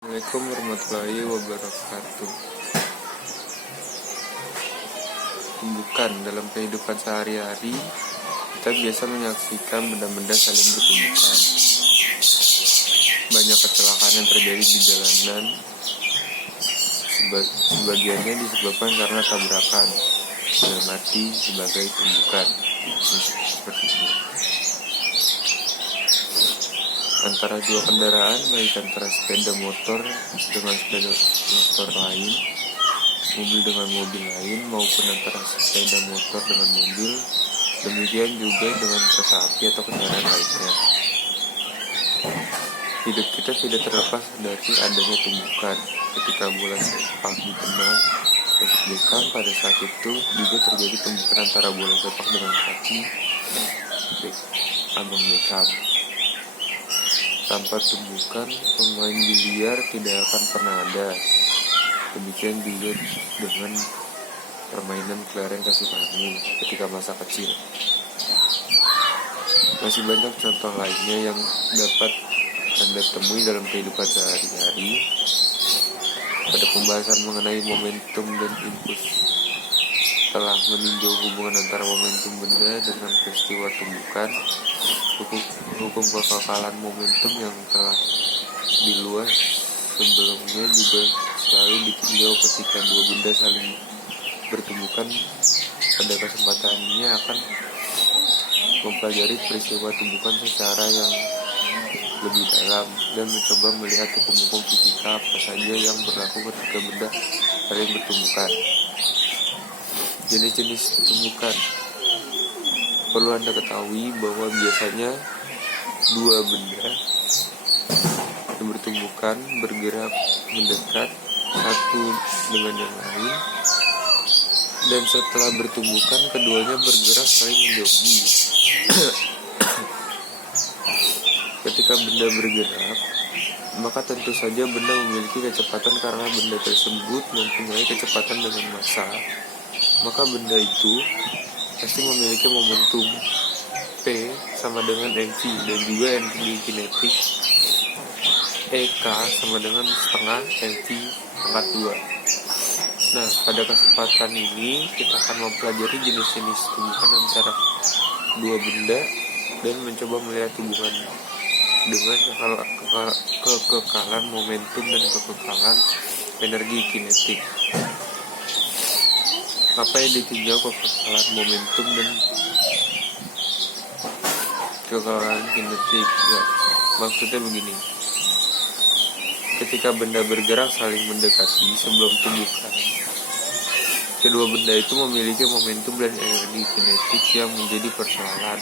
Assalamualaikum warahmatullahi wabarakatuh. Tumbukan dalam kehidupan sehari-hari, kita biasa menyaksikan benda-benda saling bertumbukan. Banyak kecelakaan yang terjadi di jalanan, sebagiannya disebabkan karena tabrakan, dan mati sebagai tumbukan. Seperti ini. Antara dua kendaraan, baik antara sepeda motor dengan sepeda motor lain, mobil dengan mobil lain, maupun antara sepeda motor dengan mobil, demikian juga dengan kereta api atau kendaraan lainnya. Hidup kita tidak terlepas dari adanya tumbukan. Ketika bola sepak ditendang David Beckham, pada saat itu juga terjadi tumbukan antara bola sepak dengan kaki Abang Beckham. Tanpa tumbukan, pemain biliar tidak akan pernah ada. Demikian juga dengan permainan kelereng kesukaanmu ketika masa kecil. Masih banyak contoh lainnya yang dapat Anda temui dalam kehidupan sehari-hari. Pada pembahasan mengenai momentum dan impuls, telah meninjau hubungan antara momentum benda dengan peristiwa tumbukan. Hukum kekekalan momentum yang telah diluas sebelumnya juga selalu ditinjau ketika dua benda saling bertumbukan. Pada kesempatan ini akan mempelajari peristiwa tumbukan secara yang lebih dalam dan mencoba melihat hukum-hukum fisika apa saja yang berlaku ketika benda saling bertumbukan. Jenis-jenis tumbukan. Perlu Anda ketahui bahwa biasanya dua benda yang bertumbukan bergerak mendekat satu dengan yang lain, dan setelah bertumbukan keduanya bergerak saling menjauhi. Ketika benda bergerak, maka tentu saja benda memiliki kecepatan karena benda tersebut mempunyai kecepatan dengan massa. Maka benda itu pasti memiliki momentum P sama dengan mv, dan juga energi kinetik EK sama dengan setengah mv pangkat 2. Nah, pada kesempatan ini kita akan mempelajari jenis-jenis tumbukan antara dua benda dan mencoba melihat hubungan dengan kekekalan momentum dan kekekalan energi kinetik. Apa yang ditinjau kekekalan momentum dan kekekalan kinetik? Ya, maksudnya begini. Ketika benda bergerak saling mendekati sebelum tumbukan, kedua benda itu memiliki momentum dan energi kinetik yang menjadi persoalan.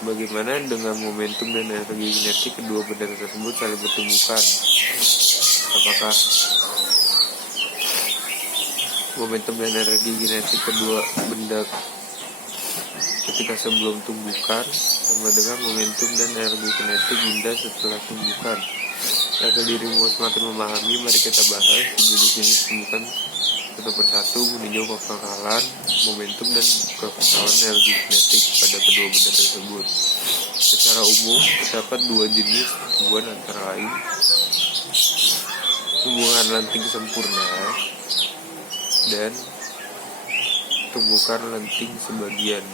Bagaimana dengan momentum dan energi kinetik kedua benda tersebut saling bertumbukan? Apakah momentum dan energi kinetik kedua benda ketika sebelum tumbukan sama dengan momentum dan energi kinetik benda setelah tumbukan? Agar dirimu semakin memahami, mari kita bahas jenis-jenis tumbukan satu persatu, meninjau kekekalan momentum dan kekekalan energi kinetik pada kedua benda tersebut. Secara umum, terdapat dua jenis tumbuhan antara lain tumbukan lenting sempurna dan tumbukan lenting sebagian.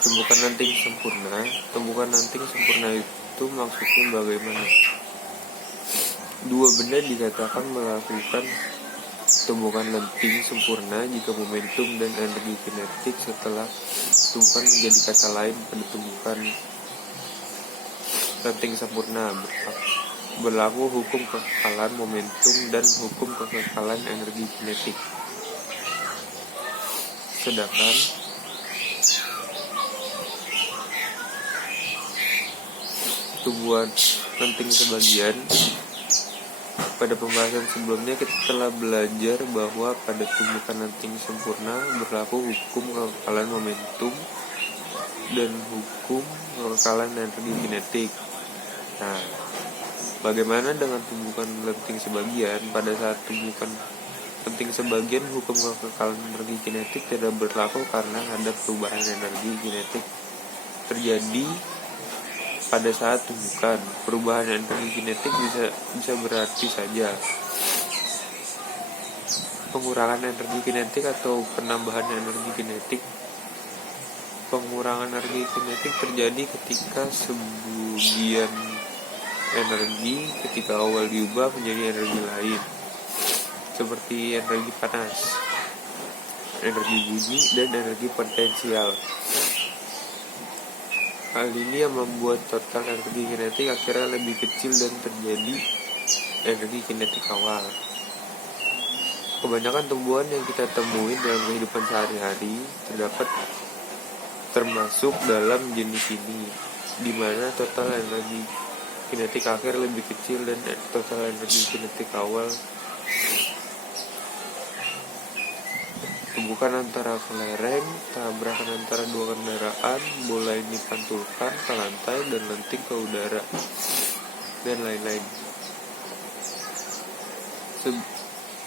Tumbukan lenting sempurna itu maksudnya bagaimana? Dua benda dikatakan melakukan tumbukan lenting sempurna jika momentum dan energi kinetik setelah tumbukan menjadi kata lain pada tumbukan lenting sempurna. Berlaku hukum kekekalan momentum dan hukum kekekalan energi kinetik. Sedangkan tumbuhan lenting sebagian, pada pembahasan sebelumnya kita telah belajar bahwa pada tumbukan lenting sempurna berlaku hukum kekekalan momentum dan hukum kekekalan energi kinetik. Nah, bagaimana dengan tumbukan lenting sebagian? Pada saat tumbukan penting sebagian, hukum kekekalan energi kinetik tidak berlaku karena ada perubahan energi kinetik terjadi pada saat tumbukan. Perubahan energi kinetik bisa berarti saja pengurangan energi kinetik atau penambahan energi kinetik. Pengurangan energi kinetik terjadi ketika sebagian energi ketika awal diubah menjadi energi lain, seperti energi panas, energi bunyi, dan energi potensial. Hal ini yang membuat total energi kinetik akhirnya lebih kecil dan terjadi energi kinetik awal. Kebanyakan tumbuhan yang kita temui dalam kehidupan sehari-hari termasuk dalam jenis ini, di mana total energi kinetik akhir lebih kecil dan total energi kinetik awal. Tumbukan antara kelereng, tabrakan antara dua kendaraan, bola yang dipantulkan ke lantai dan lenting ke udara, dan lain-lain.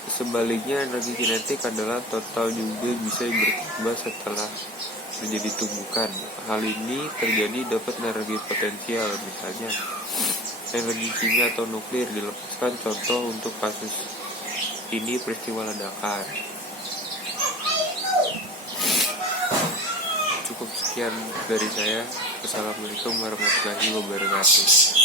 Sebaliknya, energi kinetik adalah total juga bisa berubah setelah menjadi tumbukan. Hal ini terjadi dapat energi potensial, misalnya energi kimia atau nuklir dilepaskan. Contoh untuk kasus ini peristiwa ledakan. Cukup sekian dari saya. Assalamualaikum warahmatullahi wabarakatuh.